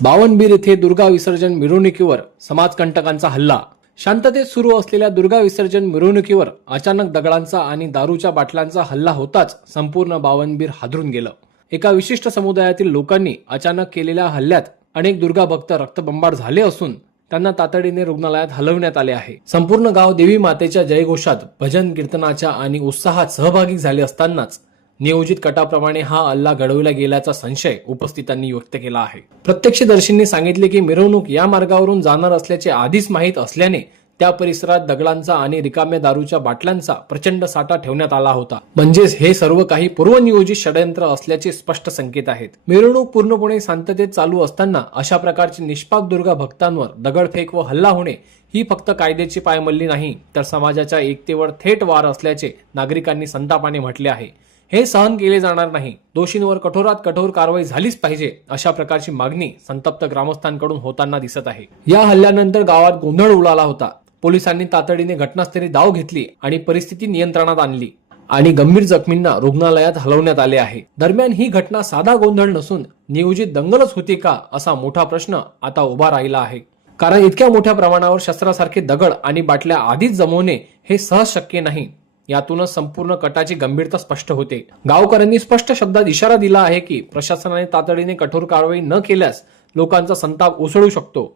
बावनबीर येथे दुर्गा विसर्जन मिरवणुकीवर समाजकंटकांचा हल्ला। शांततेत सुरू असलेल्या दुर्गा विसर्जन मिरवणुकीवर अचानक दगडांचा आणि दारूच्या बाटल्यांचा हल्ला होताच संपूर्ण बावनबीर हादरून गेलं। एका विशिष्ट समुदायातील लोकांनी अचानक केलेल्या हल्ल्यात अनेक दुर्गा भक्त रक्तबंबाळ झाले असून त्यांना तातडीने रुग्णालयात हलवण्यात आले आहे। संपूर्ण गाव देवी मातेच्या जयघोषात, भजन कीर्तनाच्या आणि उत्साहात सहभागी झाले असतानाच नियोजित कटाप्रमाणे हा हल्ला घडवला गेल्याचा संशय उपस्थितांनी व्यक्त केला आहे। प्रत्यक्षदर्शींनी सांगितले की मिरवणूक या मार्गावरून जाणार असल्याचे आधीच माहीत असल्याने त्या परिसरात दगडांचा आणि रिकाम्या दारूच्या बाटल्यांचा प्रचंड साठा ठेवण्यात आला होता। म्हणजेच हे सर्व काही पूर्वनियोजित षडयंत्र असल्याचे स्पष्ट संकेत आहेत। मिरवणूक पूर्णपणे शांततेत चालू असताना अशा प्रकारचे निष्पाप दुर्गा भक्तांवर दगडफेक व हल्ला होणे ही फक्त कायद्याची पायमल्ली नाही, तर समाजाच्या एकतेवर थेट वार असल्याचे नागरिकांनी संतापाने म्हटले आहे। हे सहन केले जाणार नाही। दोषींवर कठोरात कठोर कारवाई झालीच पाहिजे, अशा प्रकारची मागणी संतप्त ग्रामस्थांकडून होताना दिसत आहे। या हल्ल्यानंतर गावात गोंधळ उडाला होता। पोलिसांनी तातडीने घटनास्थळी धाव घेतली आणि परिस्थिती नियंत्रणात आणली आणि गंभीर जखमींना रुग्णालयात हलवण्यात आले आहे। दरम्यान ही घटना साधा गोंधळ नसून नियोजित दंगलच होती का, असा मोठा प्रश्न आता उभा राहिला आहे। कारण इतक्या मोठ्या प्रमाणावर शस्त्रासारखे दगड आणि बाटल्या आधीच जमवणे हे सहज शक्य नाही। यातूनच संपूर्ण कटाची गंभीरता स्पष्ट होते। गावकऱ्यांनी स्पष्ट शब्दात इशारा दिला आहे की प्रशासनाने तातडीने कठोर कारवाई न केल्यास लोकांचा संताप उसळू शकतो।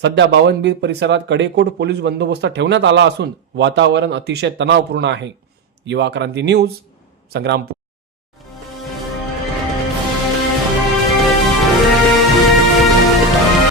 सध्या बावनबीर परिसरात कडेकोट पोलीस बंदोबस्त ठेवण्यात आला असून वातावरण अतिशय तणावपूर्ण आहे। युवा क्रांती न्यूज, संग्रामपूर।